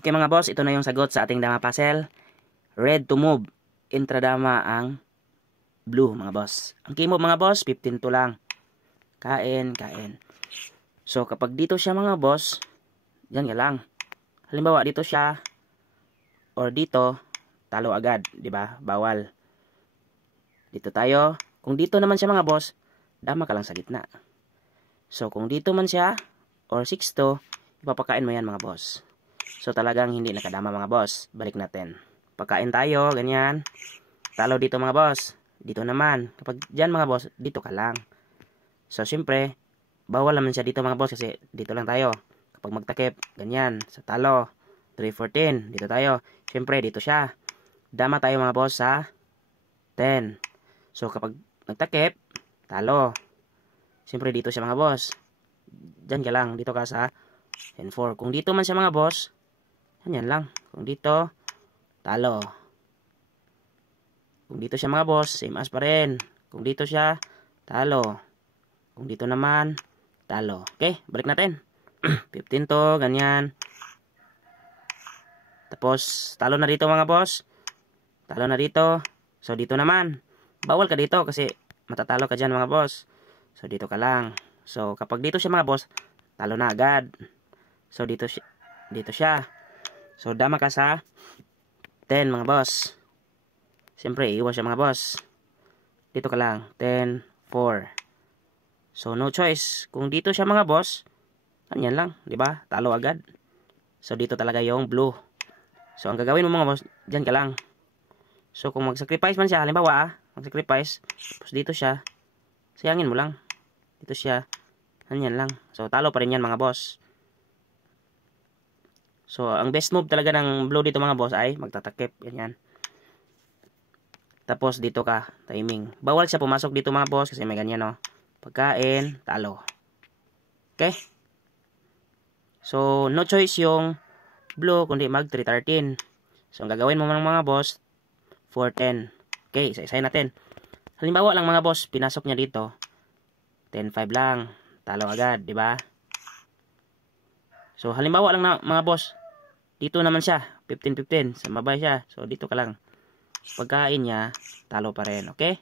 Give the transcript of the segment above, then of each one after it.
Okay mga boss, ito na yung sagot sa ating dama puzzle. Red to move. Intradama ang blue mga boss. Ang key move mga boss, 15 to lang. Kain. So kapag dito siya mga boss, dyan ka lang. Halimbawa dito siya or dito, talo agad, di ba? Bawal. Dito tayo. Kung dito naman siya mga boss, dama ka lang sa gitna. So kung dito man siya or 6 to, ipapakain mo yan mga boss. So talagang hindi nakadama mga boss. Balik natin. Pagkain tayo, ganyan. Talo dito mga boss. Dito naman. Kapag dyan mga boss, dito ka lang. So syempre, bawal naman siya dito mga boss kasi dito lang tayo. Kapag magtakip, ganyan. Sa talo, 3-14. Dito tayo. Syempre, dito siya. Dama tayo mga boss sa 10. So kapag nagtakip, talo. Syempre dito siya mga boss. Dyan ka lang. Dito ka sa 10-4. Kung dito man siya mga boss, yan lang. Kung dito, talo. Kung dito siya mga boss, same as pa rin. Kung dito siya, talo. Kung dito naman, talo. Okay, balik natin. 15 to, ganyan. Tapos, talo na dito mga boss. Talo na dito. So, dito naman. Bawal ka dito kasi matatalo ka dyan mga boss. So, dito ka lang. So, kapag dito siya mga boss, talo na agad. So, dito siya. So, dama ka sa 10 mga boss. Siyempre, iwas siya mga boss. Dito ka lang. 10, 4. So, no choice. Kung dito siya mga boss, ganyan lang. Diba? Talo agad. So, dito talaga yung blue. So, ang gagawin mo mga boss, dyan ka lang. So, kung mag-sacrifice man siya, halimbawa, mag-sacrifice, tapos dito siya, sayangin mo lang. Dito siya, ganyan lang. So, talo pa rin yan mga boss. So, ang best move talaga ng blue dito mga boss ay magtatakip. Ganyan. Tapos, dito ka. Timing. Bawal siya pumasok dito mga boss kasi may ganyan, no? Pagkain, talo. Okay? So, no choice yung blue kundi mag 3-13. So, ang gagawin mo mga boss, 4-10. Okay, isa-isahin natin. Halimbawa lang mga boss, pinasok niya dito. 10-5 lang. Talo agad, di ba? So, halimbawa lang na mga boss, dito naman siya, 15-15, sa mabay siya. So, dito ka lang. Pagkain niya, talo pa rin, okay?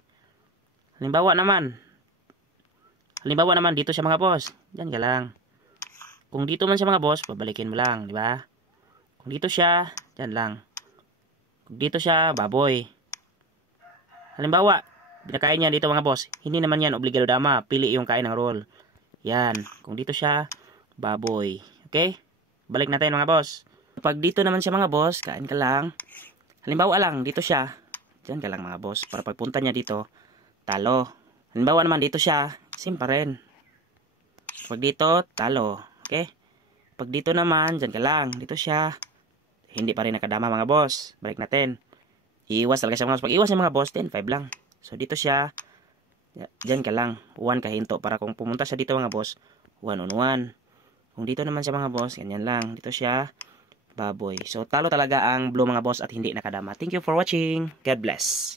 Halimbawa naman, dito siya mga boss. Diyan ka lang. Kung dito man siya mga boss, babalikin mo lang, di ba? Kung dito siya, diyan lang. Kung dito siya, baboy. Halimbawa, pinakain niya dito mga boss. Hindi naman yan obligado dama. Pili yung kain ng roll. Yan. Kung dito siya, baboy. Okay? Balik natin mga boss. Pag dito naman siya mga boss, kain ka lang. Halimbawa lang, dito siya. Diyan ka lang mga boss. Para pagpunta niya dito, talo. Halimbawa naman dito siya, same pa rin. Pag dito, talo. Okay? Pag dito naman, diyan ka lang. Dito siya, hindi pa rin nakadama mga boss. Balik natin. Iiwas talaga siya mga boss. Pag iwas niya mga boss, 10-5 lang. So dito siya, diyan ka lang. 1 kahinto. Para kung pumunta siya dito mga boss, 1 on 1. Kung dito naman siya mga boss, ganyan lang. Dito siya, baboy. So, talo talaga ang blue mga boss at hindi nakadama. Thank you for watching. God bless.